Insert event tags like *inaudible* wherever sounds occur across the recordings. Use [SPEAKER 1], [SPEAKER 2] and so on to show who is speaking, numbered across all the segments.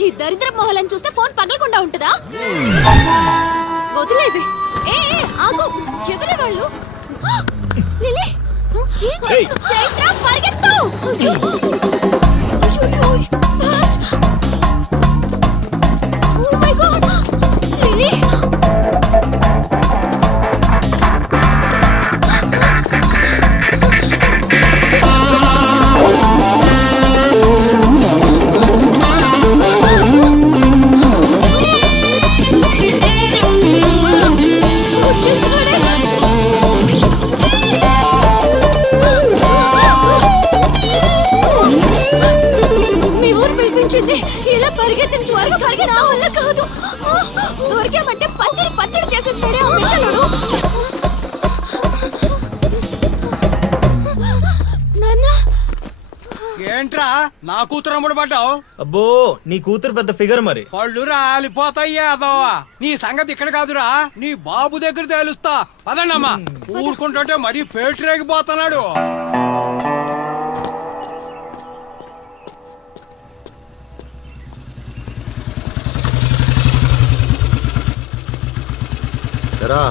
[SPEAKER 1] ఈ దరిద్ర మొహలను చూస్తే ఫోన్ పగలకుండా ఉంటుందా? వదిలేది ఏ ఏ, ఆగు. ఎవరి వాళ్ళు? లిలీ ఏం చేస్తున్నావ్? చైత్ర పరిగెత్తు. అయ్యో. నా
[SPEAKER 2] కూతురు అమ్ముడు పడ్డావు?
[SPEAKER 3] అబ్బో నీ కూతురు పెద్ద ఫిగర్ మరి.
[SPEAKER 2] పళ్ళు రాలిపోతాయ్యా అదవా నీ సంగతి ఇక్కడ కాదురా. నీ బాబు దగ్గర తేలుస్తా. పదండమ్మా. ఊరుకుంటుంటే మరీ పేటరేగిపోతున్నాడు
[SPEAKER 4] ఎరా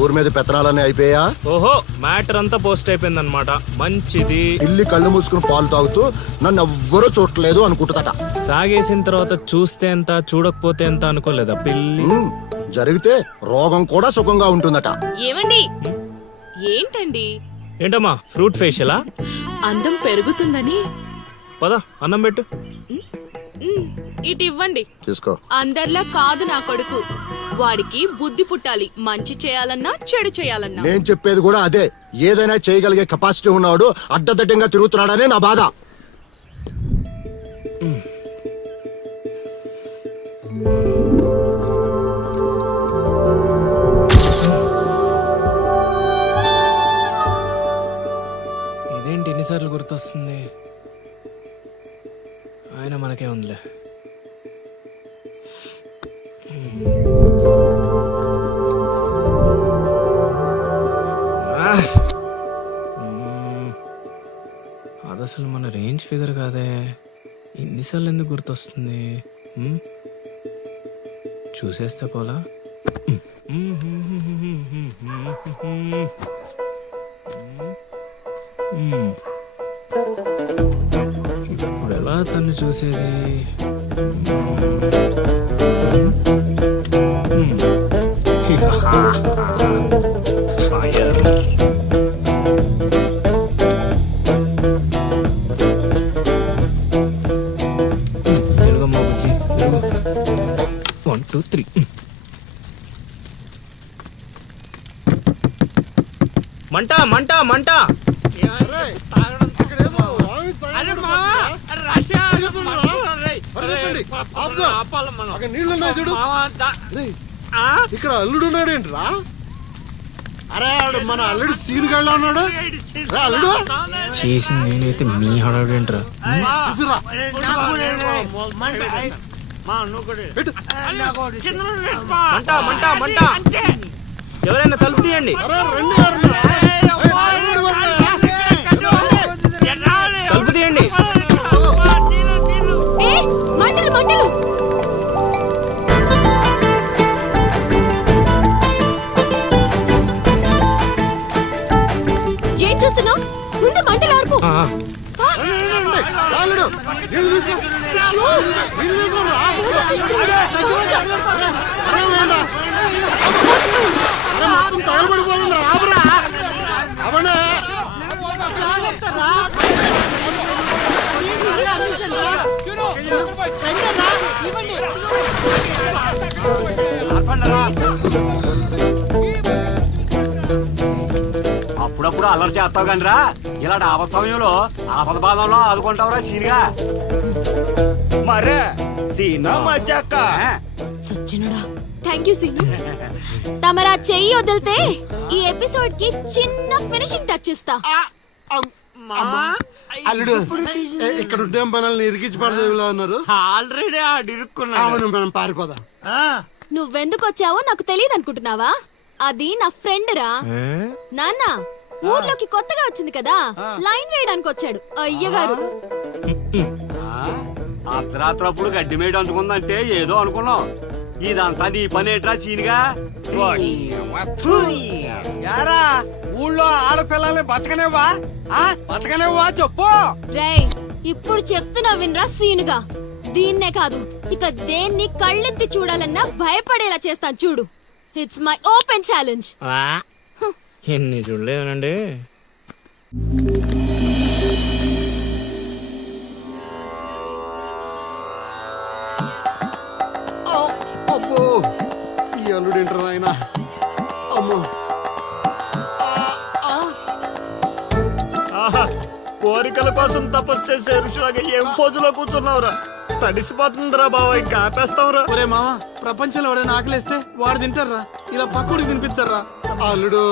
[SPEAKER 4] ఊరి మీద పెత్తనాలన్నీ అయిపోయా
[SPEAKER 3] ఓహో మ్యాటర్ అంతా పోస్ట్ అయిపోయింది అనమాట మంచిది.
[SPEAKER 4] ఇల్లి కళ్ళు మూసుకుని పాలు తాగుతూ నన్ను ఎవ్వరూ చూడలేదు అనుకుంటుందట.
[SPEAKER 3] తాగేసిన తర్వాత చూస్తే ఎంత చూడకపోతే ఎంత అనుకోలేదా పిల్లి?
[SPEAKER 4] ఉమ్, జరిగితే రోగం కూడా సుఖంగా ఉంటుందట.
[SPEAKER 5] ఏమండి? ఏంటండి?
[SPEAKER 3] ఏంటమ్మా ఫ్రూట్ ఫేషియలా?
[SPEAKER 5] అందం పెరుగుతుందని.
[SPEAKER 3] పద అన్నం పెట్టు.
[SPEAKER 5] ఇటు ఇవ్వండి.
[SPEAKER 4] తీసుకో.
[SPEAKER 5] అందరిలా కాదు నా కొడుకు. వాడికి బుద్ధి పుట్టాలి. మంచి చేయాలన్నా చెడు చేయాలన్నా.
[SPEAKER 4] నేను చెప్పేది కూడా అదే. ఏదైనా చేయగలిగే కెపాసిటీ ఉన్నవాడు అడ్డదడ్డంగా తిరుగుతున్నాడనే నా బాధ.
[SPEAKER 3] ఇదేంటి ఎన్నిసార్లు గుర్తొస్తుంది? ఆయన మనకే ఉందిలే. అది అసలు మన రేంజ్ ఫిగర్ కాదే. ఇన్నిసార్లు ఎందుకు గుర్తొస్తుంది? చూసేస్తే పోలా? మ్మ్. ఇప్పుడు ఎలా తను చూసేది? ha ha
[SPEAKER 6] ఇక్కడ అల్లుడు ఉన్నాడు ఏంట్రా అరే ఆడు మన అల్లుడు సీన్ గళ్ళ ఉన్నాడు. రా, అల్లుడు.
[SPEAKER 3] చేసింది నేనైతే మీ.
[SPEAKER 6] పెట్టు.
[SPEAKER 3] మంట మంట మంట. ఎవరైనా తలుపు తీయండి.
[SPEAKER 6] అరే రండి ఎవరన్నా? తగలబడిపోతుంది రాబరా అవనే
[SPEAKER 2] అప్పుడప్పుడు అల్లరి చేస్తావు కానీ రా ఇలాంటి ఆపద సమయంలో ఆపద బాధంలో ఆదుకుంటావురా సీనిగా.
[SPEAKER 7] మరే సీనా మజాక.
[SPEAKER 1] Thank you Seenu. తమరా చెయ్యి వదిలితే ఈ ఎపిసోడ్కి చిన్న ఫినిషింగ్ టచ్ ఇస్తా.
[SPEAKER 6] అల్లుడు ఇక్కడ ఉంటే మనల్ని ఇరికించి పడదేవిలా ఉన్నారు?
[SPEAKER 7] ఆల్రెడీ ఆడిరుక్కున్నా
[SPEAKER 6] అవును మనం పారిపోదాం.
[SPEAKER 1] నువ్వెందుకు వచ్చావో నాకు తెలియదు అనుకుంటున్నావా అది నా ఫ్రెండ్ రా? నాన్న ఊర్లోకి కొత్తగా వచ్చింది కదా లైన్ వేయడానికి వచ్చాడు. అయ్యగారు.
[SPEAKER 7] అర్ధరాత్రప్పుడు గడ్డి మేడ అంటుకుందంటే ఏదో అనుకున్నాం. ఇదంతా నీ పని ఏట్రా చీనిగా
[SPEAKER 2] యారా ఊళ్ళో ఆడపిల్లల్ని బతకనేవా ఆ బతకనేవా చెప్పు.
[SPEAKER 1] రేయ్ ఇప్పుడు చెప్తున్నా వినరా సీనుగా? దీన్నే కాదు ఇక దేన్ని కళ్ళెత్తి చూడాలన్నా భయపడేలా చేస్తాను చూడు. ఇట్స్ మై ఓపెన్ ఛాలెంజ్
[SPEAKER 3] ఎన్ని చూడలేదనండి
[SPEAKER 6] ఆ, అబ్బో ఈ అల్లుడు ఏంట్రా నాయన? అమ్మో. ఆ, ఆ.
[SPEAKER 7] ఆహా కోరికల కోసం తపస్సు చేసే ఋషులాగా ఏం పోజులో కూర్చున్నావురా? తడిసిపోతుందిరా బావ ఇంకా ఆపేస్తావురా.
[SPEAKER 8] ఒరే మామ ప్రపంచంలో ఎవరైనా ఆకలిస్తే వాడు తింటారా ఇలా పక్కడికి తినిపించారా
[SPEAKER 6] అల్లుడు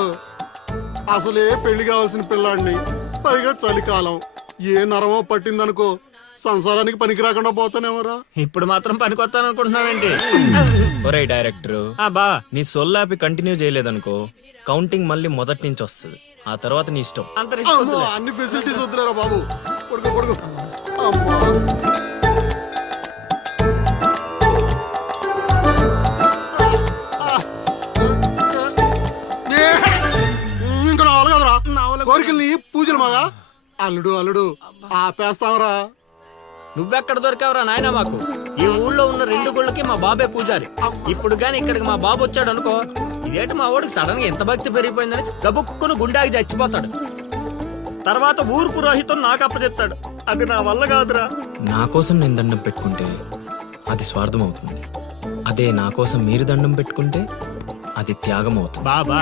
[SPEAKER 6] అసలే పెళ్ళి కావాల్సిన పిల్లాడిని. పైగా చలికాలం. ఏ నరమో పట్టిందనుకో సంసారానికి పనికి రాకుండా పోతానేమరా.
[SPEAKER 7] ఇప్పుడు మాత్రం పనికొత్తాను అనుకుంటున్నావేంటి
[SPEAKER 3] ఒరే డైరెక్టర్.
[SPEAKER 7] ఆ బా
[SPEAKER 3] నీ సొల్లాపి కంటిన్యూ చేయలేదనుకో కౌంటింగ్ మళ్ళీ మొదటి నుంచి వస్తుంది. ఆ తర్వాత నీ ఇష్టం.
[SPEAKER 7] అంత
[SPEAKER 6] అన్ని ఫెసిలిటీస్ వద్దులేరా బాబు. పడుకో. అమ్మా. కోరికల్ని పూజలు మాగా అల్లుడు అల్లుడు ఆపేస్తావరా?
[SPEAKER 7] నువ్వెక్కడ దొరికావురా నాయనా మాకు? ఈ ఊళ్ళో ఉన్న రెండు గుళ్ళకి మా బాబే పూజారి. ఇప్పుడు గాని ఇక్కడికి మా బాబు వచ్చాడు అనుకో ఇదేంటి మా వాడికి సడన్గా ఎంత భక్తి పెరిగిపోయిందని గబుక్కును గుండాకి చచ్చిపోతాడు. తర్వాత ఊరు పురోహితం నాకు అప్పచెప్తాడు అది నా వల్ల కాదురా.
[SPEAKER 3] నా కోసం నేను దండం పెట్టుకుంటే అది స్వార్థం అవుతుంది అదే నా కోసం మీరు దండం పెట్టుకుంటే అది త్యాగం అవుతుంది
[SPEAKER 7] బాబా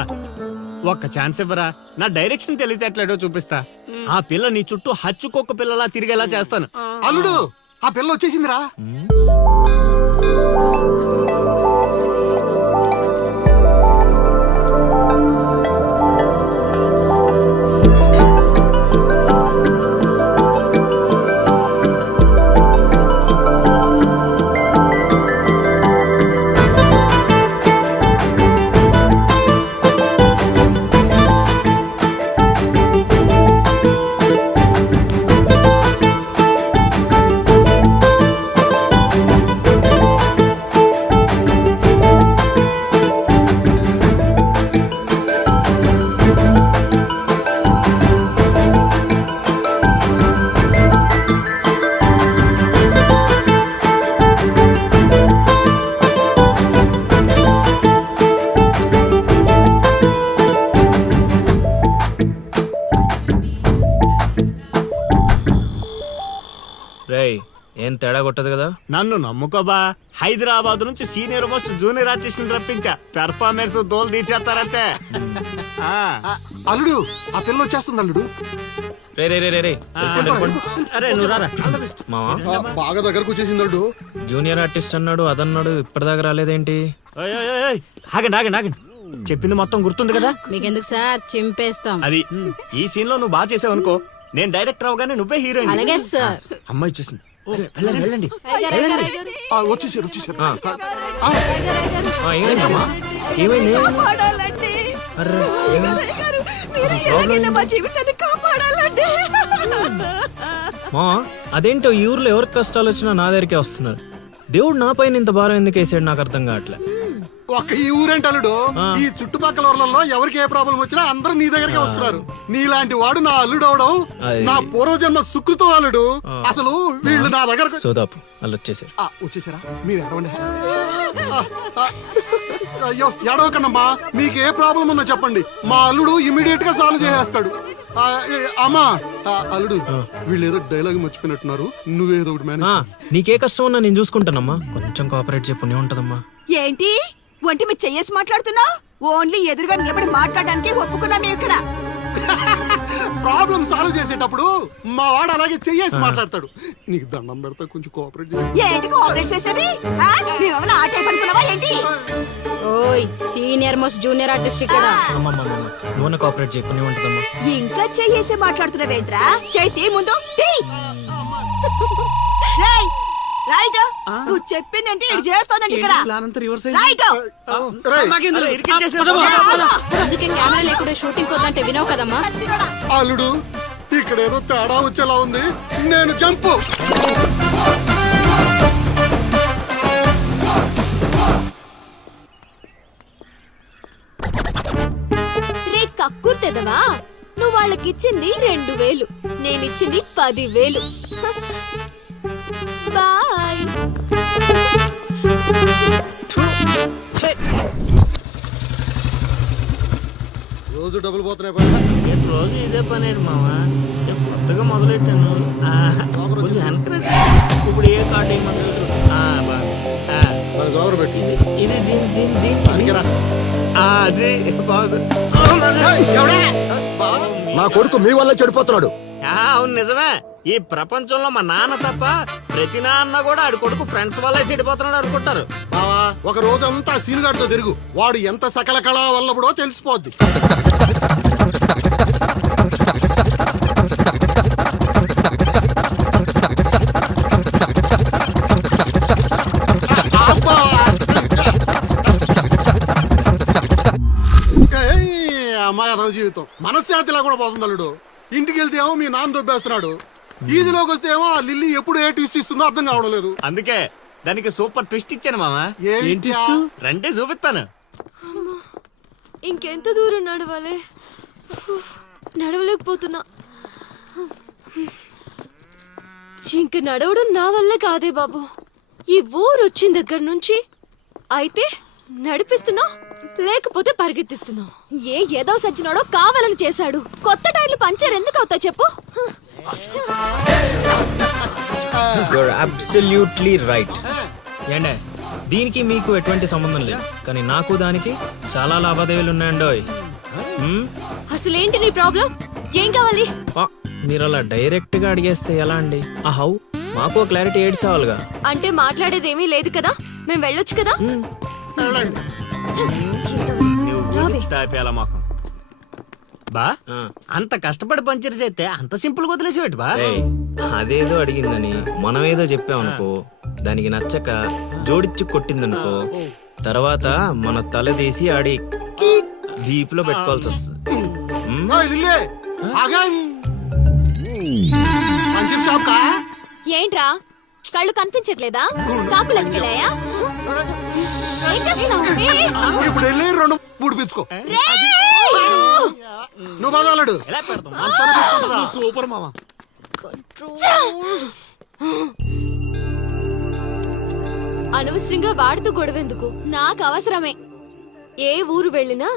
[SPEAKER 7] ఒక్క ఛాన్స్ ఇవ్వరా? నా డైరెక్షన్ తెలివితేటలేడో చూపిస్తా. ఆ పిల్ల నీ చుట్టూ హచ్చుకొక్క పిల్లలా తిరిగేలా చేస్తాను.
[SPEAKER 6] అల్లుడు ఆ పిల్ల వచ్చేసిందిరా.
[SPEAKER 3] ఏం తేడా కొట్టదు కదా?
[SPEAKER 7] నన్ను నమ్ముకోబా హైదరాబాద్ నుంచి సీనియర్ మోస్ట్ జూనియర్ ఆర్టిస్ట్ రప్పించా. పెర్ఫార్మెన్స్ దోలు. *laughs* ఆ,
[SPEAKER 6] అల్లుడు ఆ పిల్ల వచ్చేస్తుంది అల్లుడు.
[SPEAKER 3] రే రే రే రే రే. వెళ్ళిపోండి, వెళ్ళిపోండి.
[SPEAKER 7] అరే నువ్వు రారా.
[SPEAKER 3] మావా?
[SPEAKER 6] ఆ, బాగా దగ్గరకు వచ్చేసింది అల్లుడు.
[SPEAKER 3] జూనియర్ ఆర్టిస్ట్ అన్నాడు అదన్నాడు ఇప్పటిదాకా రాలేదేంటి?
[SPEAKER 7] ఓయ్, ఓయ్, ఓయ్, ఓయ్. ఆగండి ఆగండి ఆగండి. చెప్పింది మొత్తం గుర్తుంది కదా?
[SPEAKER 1] మీకెందుకు సార్? చింపేస్తాం.
[SPEAKER 7] అది ఈ సీన్లో నువ్వు బాగా చేసావు అనుకో నేను డైరెక్టర్ అవగానే నువ్వే హీరోయిన్.
[SPEAKER 1] అలాగే సార్.
[SPEAKER 7] అమ్మాయి చూసింది వెళ్ళండి వెళ్ళండి.
[SPEAKER 6] ఆ, వచ్చేసారు వచ్చేసారు.
[SPEAKER 3] ఏమైంది? మా అదేంటో ఈ ఊర్లో ఎవరికి కష్టాలు వచ్చినా నా దగ్గరికే వస్తున్నారు. దేవుడు నా పైన ఇంత భారం ఎందుకు వేసాడు నాకు అర్థం కావట్లే.
[SPEAKER 6] ఒక్క ఈ ఊరేంటి అల్లుడు? ఈ చుట్టుపక్కల ఊర్లలో ఎవరికి ఏ ప్రాబ్లం వచ్చినా అందరూ నీ దగ్గరికి వస్తున్నారు. నీలాంటి వాడు నా అల్లుడు అవడం నా పూర్వజన్మ సుకృతం అల్లుడు. అసలు వీళ్ళు నా దగ్గరకు
[SPEAKER 3] సోదాపు వాళ్ళు వచ్చేసారు
[SPEAKER 6] ఆ, వచ్చేసారా? మీరు ఎడవండి అయ్యో ఎడవకండమ్మా మీకు ఏ ప్రాబ్లం ఉన్నా చెప్పండి. మా అల్లుడు ఇమీడియట్గా సాల్వ్ చేసేస్తాడు. అమ్మా. ఆ, అల్లుడు వీళ్ళు ఏదో డైలాగ్ మర్చిపోయినట్టున్నారు. నువ్వేదో ఒకటి మేనేజ్
[SPEAKER 3] నీకే కష్టం ఉన్నా నేను చూసుకుంటానమ్మా. కొంచెం కోఆపరేట్ చెప్పు ఉంటదమ్మా.
[SPEAKER 9] ఏంటి? ఒంటి మీద చెయ్యేసి మాట్లాడుతున్నావు ఓన్లీ ఎదురుగా నిలబడి మాట్లాడడానికి ఒప్పుకున్నాం మేము ఇక్కడ.
[SPEAKER 6] ప్రాబ్లం సాల్వ్ చేసేటప్పుడు మా వాడు అలాగే చెయ్యేసి మాట్లాడతాడు. నీకు దండం పెడతా కొంచెం కోఆపరేట్ చేయి.
[SPEAKER 9] ఏంటి కోఆపరేట్ చేసేది? ఆ? మేమేమైనా ఆట అనుకున్నావా ఏంటి?
[SPEAKER 1] ఓయ్ సీనియర్ మోస్ట్ జూనియర్ ఆర్టిస్ట్ ఇక్కడ.
[SPEAKER 3] నువ్వు కోఆపరేట్ చేయ పుణ్యం ఉంటదమ్మా.
[SPEAKER 9] ఇంకా చెయ్యేసి మాట్లాడుతున్నావేంట్రా? చేతి ముందు రైట్ నువ్వు చెప్పిందంటే? ఇది చేస్తుందండి ఇక్కడ. రైట్
[SPEAKER 1] అందుకే కెమెరా లేకుండా షూటింగ్ వద్దంటే వినవు కదమ్మా.
[SPEAKER 6] అల్లుడు ఇక్కడ ఏదో తేడా వచ్చేలా ఉంది. నేను జంపు. రే కక్కుర్తెదవా నువ్వు వాళ్ళకిచ్చింది రెండు వేలు.
[SPEAKER 1] నేనిచ్చింది పది వేలు బాయ్
[SPEAKER 6] రోజు డబ్బులు పోతున్నాయి పైన.
[SPEAKER 7] రేపు రోజు ఇదే పని మావా? నేను కొత్తగా మొదలెట్టాను. ఆ, కొంచెం చేయి. ఇప్పుడు ఏ కార్డు వేయమంటారు ఆ, బాగా. ఆ,
[SPEAKER 6] మన జోగరు పెట్టు.
[SPEAKER 7] ఇది దీని దీని దీని. అది బాగుంది.
[SPEAKER 4] నా కొడుకు మీ వల్ల చెడిపోతున్నాడు.
[SPEAKER 7] ఆ, అవును నిజమే. ఈ ప్రపంచంలో మా నాన్న తప్ప ప్రతి నాన్న కూడా ఆడి కొడుకు ఫ్రెండ్స్ వల్లే చెడిపోతున్నాడు అనుకుంటారు.
[SPEAKER 6] బావా ఒక రోజంతా సీనుగాడితో తిరుగు. వాడు ఎంత సకల కళా వల్లబడో తెలిసిపోద్ది. అబ్బా! అమ్మాయి అదవ జీవితం. మనశ్శాంతిలా కూడా పోతుంది అల్లుడు. ఇంటికి వెళ్తే ఏమో మీ నాన్న దొబ్బేస్తున్నాడు. ఈదిలోకి వస్తే ఏమో ఆ లిల్లీ ఎప్పుడు ఏ ట్విస్ట్ ఇస్తుందో అర్థం కావడం లేదు.
[SPEAKER 7] అందుకే దానికి సూపర్ ట్విస్ట్ ఇచ్చాను మామా.
[SPEAKER 6] ఏంటి
[SPEAKER 7] రండి చూపిస్తాను.
[SPEAKER 1] ఇంకెంత దూరం నడవాలి? ఫు, నడవలేకపోతున్నా. ఇంక నడవడం నా వల్ల కాదే బాబు. ఈ ఊరు వచ్చిన దగ్గర నుంచి అయితే నడిపిస్తున్నా లేకపోతే పరిగెత్తిస్తున్నా. ఏ ఏదో సచ్చినాడో కావాలని చేశాడు. కొత్త టైర్లు పంచర్ ఎందుకు అవుతా చెప్పు?
[SPEAKER 3] అబ్సల్యూట్లీ రైట్ ఏండే దీనికి మీకు ఎటువంటి సంబంధం లేదు. కానీ నాకు దానికి చాలా లావాదేవీలు ఉన్నాయండోయ్. హ్మ్?
[SPEAKER 1] అసలేంటి నీ ప్రాబ్లం? ఏం కావాలి?
[SPEAKER 3] ఆ, మీరు అలా డైరెక్ట్గా అడిగేస్తే ఎలా అండి? ఆ హౌ మాకు క్లారిటీ ఏడ్చావాలిగా
[SPEAKER 1] అంటే మాట్లాడేదేమీ లేదు కదా? మేము వెళ్ళొచ్చు కదా.
[SPEAKER 7] తాపేలా మాకం? బా. అంత కష్టపడి పంచర్ చేస్తే అంత సింపుల్గా వదిలేసి బా
[SPEAKER 3] అదేదో అడిగిందని మనం ఏదో చెప్పామనుకో దానికి నచ్చక జోడిచ్చి కొట్టిందనుకో తర్వాత మన తల తీసి ఆడి దీపులో పెట్టుకోవాల్సి వస్తుంది.
[SPEAKER 1] ఏంట్రా? కళ్ళు కనిపించట్లేదా? కాకులు ఎత్తుకెళ్ళాయా!
[SPEAKER 6] ఇప్పుడు వెళ్ళి రెండు పుడిపించుకో! నువ్వు
[SPEAKER 7] పెడతాం
[SPEAKER 8] సూపర్ మావా
[SPEAKER 1] అనవసరంగా వాడితో గొడవెందుకు? నాకు అవసరమే. ఏ ఊరు వెళ్ళినా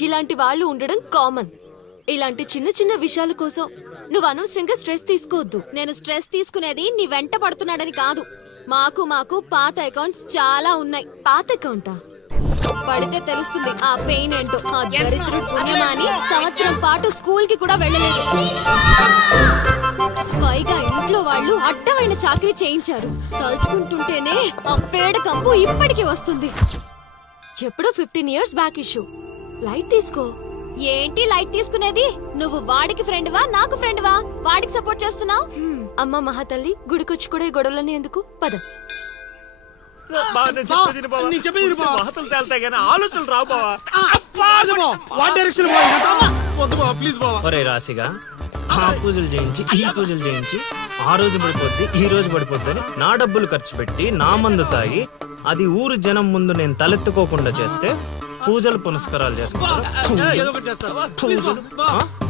[SPEAKER 1] ఇలాంటి వాళ్ళు ఉండడం కామన్ ఇలాంటి చిన్న చిన్న విషయాల కోసం నువ్వు అనవసరంగా స్ట్రెస్ తీసుకోవద్దు. నేను స్ట్రెస్ తీసుకునేది నీ వెంట పడుతున్నాడని కాదు. మాకు మాకు పాత అకౌంట్స్ చాలా ఉన్నాయి. పాత అకౌంటా పడితే తెలుస్తుంది ఆ పెయిన్ ఏంటో. ఆ దరిద్రుడు పుణ్యమా అని సంవత్సరం పాటు స్కూల్కి కూడా వెళ్ళలేదు. పైగా ఇంట్లో వాళ్ళు అడ్డమైన చాకరీ చేయించారు. తలుచుకుంటుంటేనే ఆ పేడ కంపు ఇప్పటికీ వస్తుంది. ఎప్పుడో fifteen years back issue. Light తీసుకో. ఏంటి లైట్ తీసుకునేది? నువ్వు వాడికి ఫ్రెండ్వా నాకు ఫ్రెండ్వా? వాడికి సపోర్ట్ చేస్తున్నావు? అమ్మ మహాతల్లి గుడికొచ్చి కూడా ఈ గొడవలన్నీ ఎందుకు? పద.
[SPEAKER 8] నేను చెప్పేది విను బావ.
[SPEAKER 7] వార్తలు తేలుతాయి కానీ ఆలోచనలు రావు బావా.
[SPEAKER 8] అదే బావ, వాట్ డైరెక్షన్ బావ ఇంకా అమ్మా. వద్దు బావ ప్లీజ్ బావ.
[SPEAKER 3] ఒరే రాశిగా ఆ పూజలు చేయించి ఈ పూజలు చేయించి ఆ రోజు పడిపోద్ది ఈ రోజు పడిపోద్ది అని నా డబ్బులు ఖర్చు పెట్టి నా మందు తాగి అది ఊరు జనం ముందు నేను తలెత్తుకోకుండా చేస్తే పూజలు పునస్కారాలు చేసుకుంటారు?
[SPEAKER 8] ఏదో ఒకటి చేస్తా ప్లీజ్ బావ, బావ, ప్లీజ్ బావ. అది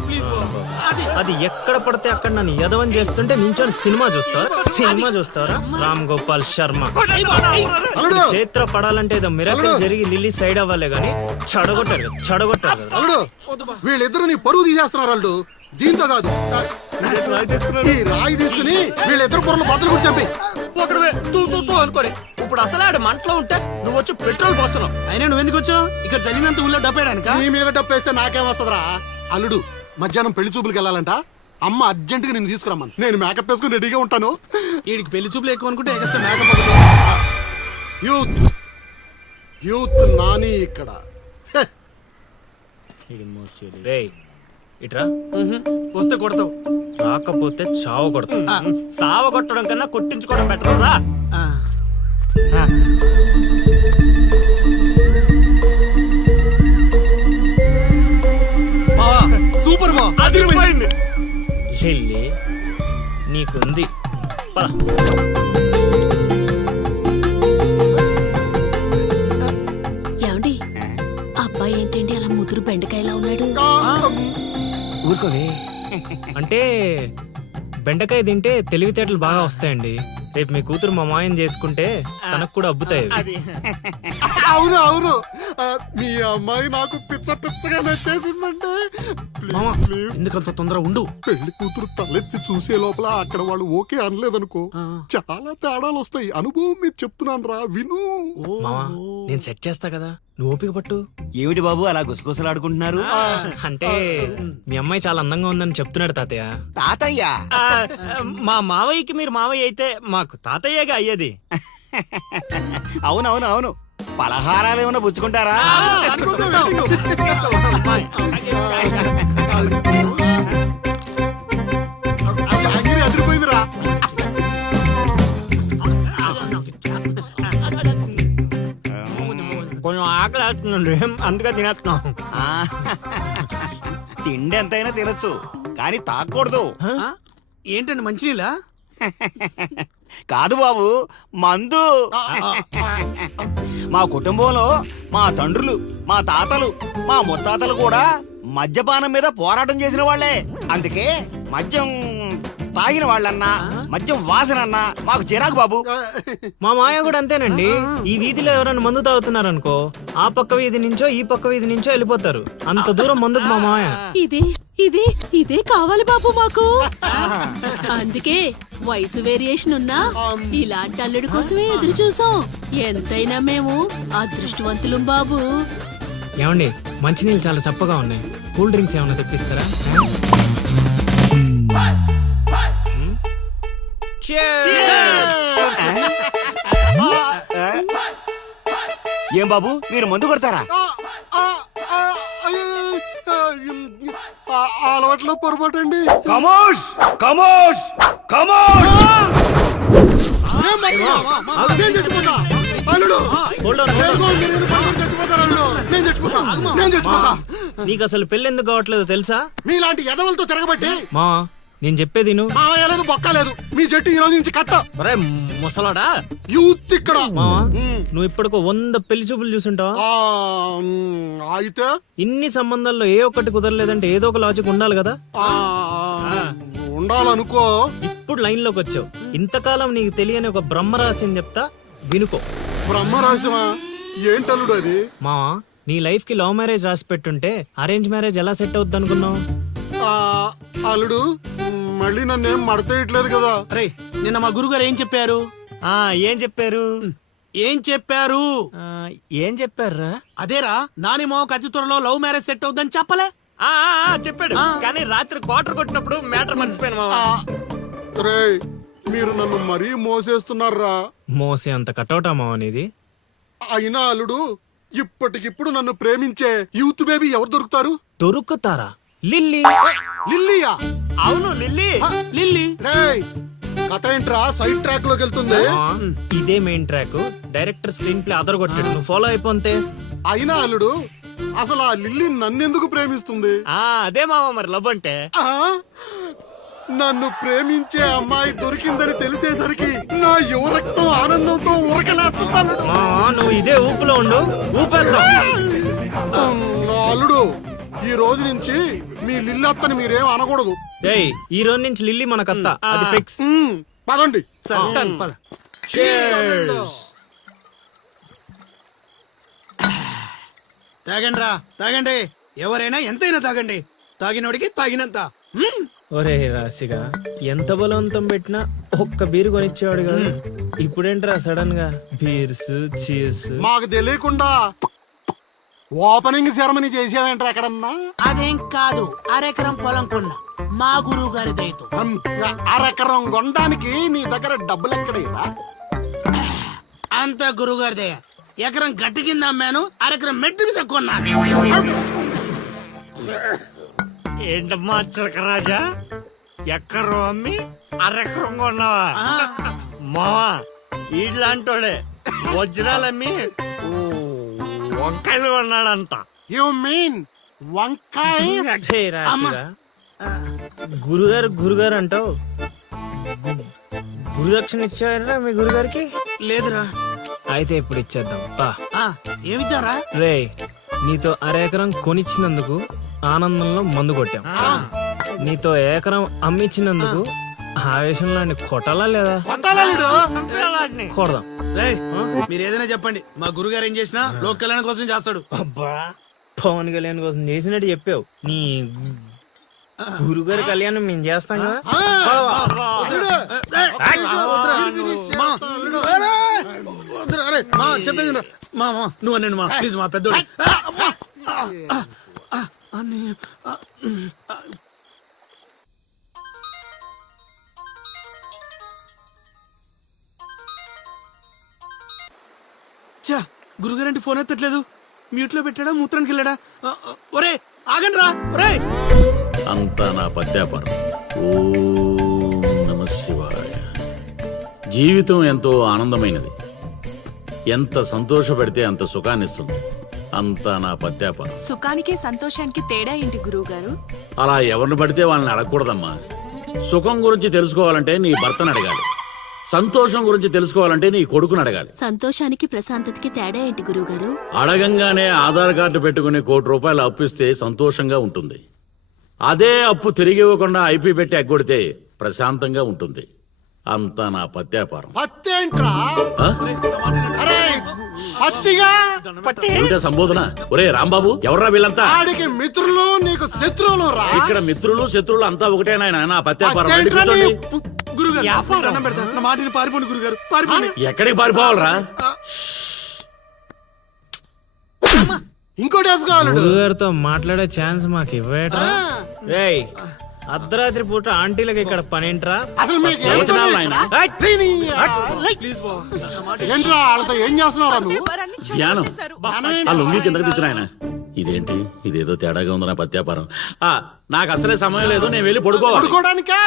[SPEAKER 3] అది. ఎక్కడ పడితే అక్కడ నన్ను యదవం చేస్తుంటే నించొని సినిమా చూస్తారా? సినిమా చూస్తారా? రామ్ గోపాల్ శర్మ.
[SPEAKER 6] అల్లుడు.
[SPEAKER 3] చైత్ర పడాలంటే ఏదో మిరకల్ జరిగి లిల్లీ సైడ్ అవ్వాలి కానీ చెడగొట్టారు చెడగొట్టారు
[SPEAKER 6] అల్లుడు వీళ్ళిద్దరు నీ పరువు తీసేస్తున్నారు అల్లుడు. దీంతో కాదు. ఈ రాయి తీసుకుని వీళ్ళిద్దరు పొరలు బద్దలు కూడా చంపి.
[SPEAKER 7] ఒకడువే తూ తూ తూ అనుకోని. ఇప్పుడు అసలే ఆడు మంటలో ఉంటే నువ్వు వచ్చి పెట్రోల్ పోస్తున్నావు.
[SPEAKER 8] అయినా నువ్వు ఎందుకు వచ్చావు? ఇక్కడ జరిగినంత ఊళ్ళో డబ్బేయడానిక?
[SPEAKER 6] నీ మీద డప్పేస్తే నాకేం వస్తుందిరా? అల్లుడు మధ్యాహ్నం పెళ్ళి చూపులకు వెళ్ళాలంట. అమ్మ అర్జెంట్గా నేను తీసుకురమ్మను. నేను మేకప్ వేసుకుని రెడీగా ఉంటాను.
[SPEAKER 8] వీడికి పెళ్ళి చూపులు ఎక్కువ అనుకుంటే extra makeup.
[SPEAKER 6] Youth. Youth. Nani ఇక్కడ.
[SPEAKER 3] రేయ్ ఇట్రా.
[SPEAKER 8] వస్తే కొడతావు.
[SPEAKER 3] రాకపోతే చావ కొడతా
[SPEAKER 8] ఆ,
[SPEAKER 7] సావ కొట్టడం కన్నా కొట్టించుకోవడం బెటర్ రా. అదిరిపోయింది.
[SPEAKER 3] లిల్లీ నీకుంది. పద.
[SPEAKER 5] ఏమండి? అబ్బాయి ఏంటండి అలా ముదురు బెండకాయలా ఉన్నాడు?
[SPEAKER 3] ఊరుకోవే. అంటే బెండకాయ తింటే తెలివితేటలు బాగా వస్తాయండి. రేపు మీ కూతురు మా మాయం చేసుకుంటే తనకు కూడా అబ్బుతాయి అవి.
[SPEAKER 6] అవును అవును. ఆ, మీ అమ్మాయి నాకు పిచ్చ పిచ్చగా నచ్చేసిందంటే
[SPEAKER 8] మామా
[SPEAKER 6] ప్లీజ్.
[SPEAKER 8] ఎందుకంత తొందర ఉండు.
[SPEAKER 6] పెళ్ళి కూతురు తలెత్తి చూసే లోపల అక్కడ వాళ్ళు ఓకే అనలేదనుకో చాలా తేడాలు వస్తాయి. అనుభవం మీరు చెప్తున్నాను రా విను.
[SPEAKER 3] మావా నేను సెట్ చేస్తా కదా. నువ్వు ఓపిక పట్టు.
[SPEAKER 10] ఏమిటి బాబు అలా గుసగుసలాడుకుంటున్నారు?
[SPEAKER 3] అంటే మీ అమ్మాయి చాలా అందంగా ఉందని చెప్తున్నాడు తాతయ్య.
[SPEAKER 10] తాతయ్య?
[SPEAKER 7] ఆ, మా మావయ్యకి మీరు మావయ్య అయితే మాకు తాతయ్యగా అయ్యేది.
[SPEAKER 10] అవునవును అవును. పలహారాలు ఏమైనా పుచ్చుకుంటారా
[SPEAKER 7] కొంచెం ఆకలి వేస్తుందండి. అందుకే తినేస్తున్నాం.
[SPEAKER 10] ఆ, తిండి ఎంతైనా తినొచ్చు కానీ తాకూడదు?
[SPEAKER 8] ఏంటండి మంచినీళ్ళ? *laughs*
[SPEAKER 10] కాదు బాబు మందు. మా కుటుంబంలో మా తండ్రులు మా తాతలు మా ముత్తాతలు కూడా మద్యపానం మీద పోరాటం చేసిన వాళ్ళే. అందుకే మద్యం తాగిన వాళ్ళన్నా మద్యం వాసనన్నా మాకు చిరాకు బాబు.
[SPEAKER 3] మా మాయ కూడా అంతేనండి. ఈ వీధిలో ఎవరైనా మందు తాగుతున్నారనుకో ఆ పక్క వీధి నుంచో ఈ పక్క వీధి నుంచో వెళ్ళిపోతారు. అంత దూరం మందుకు మా మాయ.
[SPEAKER 5] ఇదే ఇదే ఇదే కావాలి బాబు మాకు అందుకే వయసు వేరియేషన్ ఉన్నా ఇలాంటి అల్లుడి కోసమే ఎదురు చూసాం ఎంతైనా మేము అదృష్టవంతులం బాబు
[SPEAKER 3] ఏమండి మంచినీళ్ళు చాలా చప్పగా ఉన్నాయి కూల్ డ్రింక్స్ ఏమైనా తెప్పిస్తారా
[SPEAKER 10] ఏం బాబు మీరు మందు కొడతారా
[SPEAKER 6] అలవాట్లో పొరపాటు అండి
[SPEAKER 10] కమోష్ కమోష్! కమోష్
[SPEAKER 6] నేను చచ్చిపోతా. అల్లుడు. నేను చచ్చిపోతా. నేను చచ్చిపోతా.
[SPEAKER 3] నీకు అసలు పెళ్ళి ఎందుకు కావట్లేదో తెలుసా?
[SPEAKER 6] మీలాంటి ఎదవలతో తిరగబట్టి
[SPEAKER 3] మా నేను చెప్పేది నువ్వు
[SPEAKER 6] మా లేదు బొక్క లేదు మీ జట్టు ఈ రోజు నుంచి కట్ట.
[SPEAKER 7] ఒరే ముసలాడా?
[SPEAKER 6] యూత్ ఇక్కడ.
[SPEAKER 3] మావా
[SPEAKER 6] మ్.
[SPEAKER 3] నువ్వు ఇప్పటికో వంద పెళ్ళి చూపులు చూసుంటావా?
[SPEAKER 6] ఆ, మ్, అయితే?
[SPEAKER 3] ఇన్ని సంబంధాల్లో ఏ ఒక్కటి కుదరలేదంటే ఏదో ఒక లాజిక్ ఉండాలి కదా?
[SPEAKER 6] ఆ, ఉండాలనుకో.
[SPEAKER 3] ఇప్పుడు లైన్లోకి వచ్చావు. ఇంతకాలం నీకు తెలియని ఒక బ్రహ్మరహస్యం చెప్తా వినుకో.
[SPEAKER 6] బ్రహ్మరాశమా ఏంటల్లుడు అది?
[SPEAKER 3] మావా నీ లైఫ్కి లవ్ మ్యారేజ్ రాసి పెట్టుంటే అరేంజ్ మ్యారేజ్ ఎలా సెట్ అవుద్ది అనుకున్నావు?
[SPEAKER 6] ఆ, అల్లుడు మళ్ళీ నన్నేం మడతేయట్లేదు కదా.
[SPEAKER 8] రే నిన్న మా గురుగారు ఏం చెప్పారు?
[SPEAKER 7] ఆ ఏం చెప్పారు?
[SPEAKER 8] ఏం చెప్పారు?
[SPEAKER 7] ఆ, ఏం చెప్పారా
[SPEAKER 8] అదేరా నాని మావకు అతి త్వరలో లవ్ మ్యారేజ్ సెట్ అవుద్దని చెప్పలే?
[SPEAKER 7] ఆ, ఆ, ఆ, చెప్పాడు. కానీ రాత్రి క్వార్టర్ కొట్టినప్పుడు మ్యాటర్ మర్చిపోయాను మావా.
[SPEAKER 6] మీరు నన్ను మరీ మోసేస్తున్నారా?
[SPEAKER 3] మోసే అంత కటౌటా మావా నీది?
[SPEAKER 6] అయినా అల్లుడు ఇప్పటికిప్పుడు నన్ను ప్రేమించే యూత్ బేబీ ఎవరు దొరుకుతారు?
[SPEAKER 3] దొరుకుతారా? లిల్లీ.
[SPEAKER 6] లిల్లీయా?
[SPEAKER 7] అవును లిల్లీ.
[SPEAKER 8] లిల్లీ.
[SPEAKER 6] రేయ్ కథ ఏంట్రా? సైడ్ ట్రాక్లోకి వెళ్తుంది.
[SPEAKER 3] ఇదే main track. Director screen play అదర్ కొట్టాడు. నువ్వు ఫాలో అయిపోతే.
[SPEAKER 6] అయినా అల్లుడు అసలు ఆ లిల్లీ నన్నెందుకు ప్రేమిస్తుంది?
[SPEAKER 7] ఆ అదే మావా మరి లవ్ అంటే.
[SPEAKER 6] ఆ నన్ను ప్రేమించే అమ్మాయి దొరికిందని తెలిసేసరికి నా యువ రక్తం ఆనందంతో ఉరకలేస్తున్నాను
[SPEAKER 3] మావా నువ్వు ఇదే ఊపులో ఉండు. ఊపేద్దాం.
[SPEAKER 6] అల్లుడు ఈ రోజు నుంచి మీ లిల్లత్తని మీరేం అనకూడదు.
[SPEAKER 3] ఏయ్ ఈ రోజు నుంచి లిల్లీ మన కత్త. అది ఫిక్స్.
[SPEAKER 6] మ్మ్, పదండి.
[SPEAKER 8] తాగండి రా తాగండి. ఎవరైనా ఎంతైనా తాగండి. తాగినోడికి తాగినంత. హ్మ్.
[SPEAKER 3] ఒరే రాశిగా ఎంత బలవంతం పెట్టినా ఒక్క బీరు కొనిచ్చేవాడు కదా. ఇప్పుడేంట్రా సడన్గా బీర్స్ చీర్స్.
[SPEAKER 6] మాకు తెలియకుండా ఓపెనింగ్ సెరమనీ చేసేవేంటారు ఎక్కడన్నా?
[SPEAKER 8] అదేం కాదు అరెకరం పొలం కొన్న. మా గురువు గారి దయతో
[SPEAKER 6] అరెకరం కొనడానికి నీ దగ్గర డబ్బులు ఎక్కడేరా
[SPEAKER 8] అంత గురువు గారి దయ. ఎకరం గట్టి కింద అమ్మాను అరెకరం మెట్టు మీద కొన్నాను.
[SPEAKER 7] ఏంటమ్మా చిలకరాజా? ఎక్కరు అమ్మి అరెక్కరం కొన్నావా? మావా ఈడ్లాంటోడే వజ్రాలమ్మి ఓ, వంకాయలు కొన్నాడంట
[SPEAKER 6] యు మీన్ వంకాయ
[SPEAKER 3] గురుగారు గురుగారు అంటావు? గురుదక్షిణ ఇచ్చారా మీ గురుగారికి?
[SPEAKER 8] లేదురా.
[SPEAKER 3] అయితే ఇప్పుడు ఇచ్చేద్దాం. పా.
[SPEAKER 8] ఆ, ఏమిద్దారా?
[SPEAKER 3] రే నీతో అరెకరం కొనిచ్చినందుకు ఆనందంలో మందు కొట్టాం. నీతో ఏకరం అమ్మిచ్చినందుకు ఆవేశంలో కొట్టాలా లేదా? కొడదాం.
[SPEAKER 8] రేయ్ మీరు ఏదైనా చెప్పండి. మా గురుగారు ఏం చేసినా లోక్ కళ్యాణం కోసం చేస్తాడు.
[SPEAKER 3] అబ్బా పవన్ కళ్యాణ్ కోసం చేసినట్టు చెప్పావు. నీ గురుగారి కళ్యాణం మేము చేస్తాం కదా.
[SPEAKER 8] మా, చెప్పేది. మా మా, నువ్వు అనండి మా. ప్లీజ్ మా పెద్దోడు. ఛా, గురుగారంటే ఫోన్ ఎత్తట్లేదు. మ్యూట్లో పెట్టాడా మూత్రానికి వెళ్ళాడా ఒరే ఆగండి రా ఒరే!
[SPEAKER 11] అంతా నా పద్యాపారం. ఓం నమ శివాయ. జీవితం ఎంతో ఆనందమైనది. ఎంత సంతోషపెడితే అంత సుఖాన్నిస్తుంది. అంతా నా పద్యాపారం.
[SPEAKER 9] సుఖానికి సంతోషానికి తేడా ఏంటి గురువు గారు
[SPEAKER 11] అలా ఎవరిని పడితే వాళ్ళని అడగకూడదమ్మా. సుఖం గురించి తెలుసుకోవాలంటే నీ భర్తను అడగాలి. సంతోషం గురించి తెలుసుకోవాలంటే నీ కొడుకుని అడగాలి.
[SPEAKER 5] సంతోషానికి ప్రశాంతతకి తేడా ఏంటి గురువుగారు?
[SPEAKER 11] అడగంగానే ఆధార్ కార్డు పెట్టుకుని కోటి రూపాయలు అప్పు ఇస్తే సంతోషంగా ఉంటుంది. అదే అప్పు తిరిగి ఇవ్వకుండా ఐపీ పెట్టి ఎగ్గొడితే ప్రశాంతంగా ఉంటుంది. అంతా నా పత్యాపారం.
[SPEAKER 6] పత్తేంట్రా
[SPEAKER 11] ఆ?
[SPEAKER 6] అరే పత్తిగా?
[SPEAKER 11] ఏమిటా సంబోధన? ఒరే రాంబాబు ఎవర్రా వీళ్ళంతా?
[SPEAKER 6] ఆడికి మిత్రులు నీకు శత్రువులు రా.
[SPEAKER 11] ఇక్కడ మిత్రులు శత్రువులు అంతా ఒకటే నాయన నా పత్యాపారం. రండి
[SPEAKER 6] పత్తేంట్రా
[SPEAKER 11] కూర్చోండి.
[SPEAKER 6] నీ పు-
[SPEAKER 8] గురుగారు దండం పెడతా నా మాటిని పారిపోండి గురుగారు. పారిపోండి.
[SPEAKER 11] ఎక్కడికి పారిపోవాలరా?
[SPEAKER 6] ఇంకోటి
[SPEAKER 3] గురుగారితో మాట్లాడే ఛాన్స్ మాకు ఇవ్వేట్రా? రేయ్ అర్ధరాత్రి పూట ఆంటీలకి ఇక్కడ పనేంట్రా?
[SPEAKER 6] అసలు మీకు ఏం
[SPEAKER 11] ప్రవచనాలు
[SPEAKER 6] పని?
[SPEAKER 11] నాయన
[SPEAKER 6] దీని- ఏంట్రా వాళ్ళతో ఏం చేస్తున్నారా నువ్వు?
[SPEAKER 11] జ్ఞానం ఆ లుంగి కిందకి తెచ్చిన ఆయన? ఇదేంటి? ఇదేదో తేడాగా ఉంది నా పత్యాపారం. ఆ నాకు అసలే సమయం లేదు నేను వెళ్ళి పడుకోవాలి.
[SPEAKER 6] పడుకోవడానికా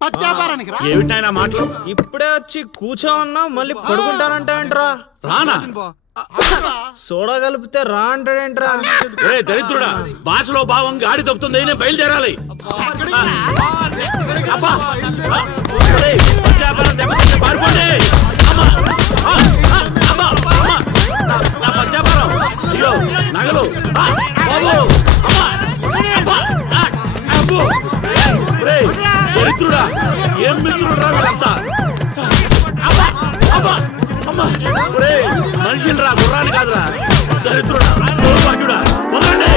[SPEAKER 6] పత్యాపారానికి రా
[SPEAKER 11] ఏమిటి నాయన మాటలు
[SPEAKER 3] ఇప్పుడే వచ్చి కూర్చో ఉన్నావు మళ్ళీ పడుకుంటానంటావేంట్రా
[SPEAKER 11] రానా
[SPEAKER 3] సోడా కలిపితే రా అంటాడేంట్రా
[SPEAKER 11] ఒరే దరిద్రుడా భాషలో భావం గాడి తప్పుతుంది నేను బయలుదేరాలి అబ్బా! ఆ! ఒరేయ్, పత్యాపారం దెబ్బతింటే పారిపోండి! అమ్మా! ఆ! ఆ! అమ్మా! అమ్మా! నా- నా పత్యాపారం! అయ్యో, నగలు ఆ! బాబు! అమ్మా! అబ్బా! ఆ! అబ్బో! ఒరేయ్, దరిద్రుడా ఏం మిత్రుడురా వీళ్ళంతా అబ్బా! అబ్బా! అమ్మా! మనిషిని రా గుర్రాన్ని కాదురా దరిద్రుడా దౌర్భాగ్యుడా వదలండి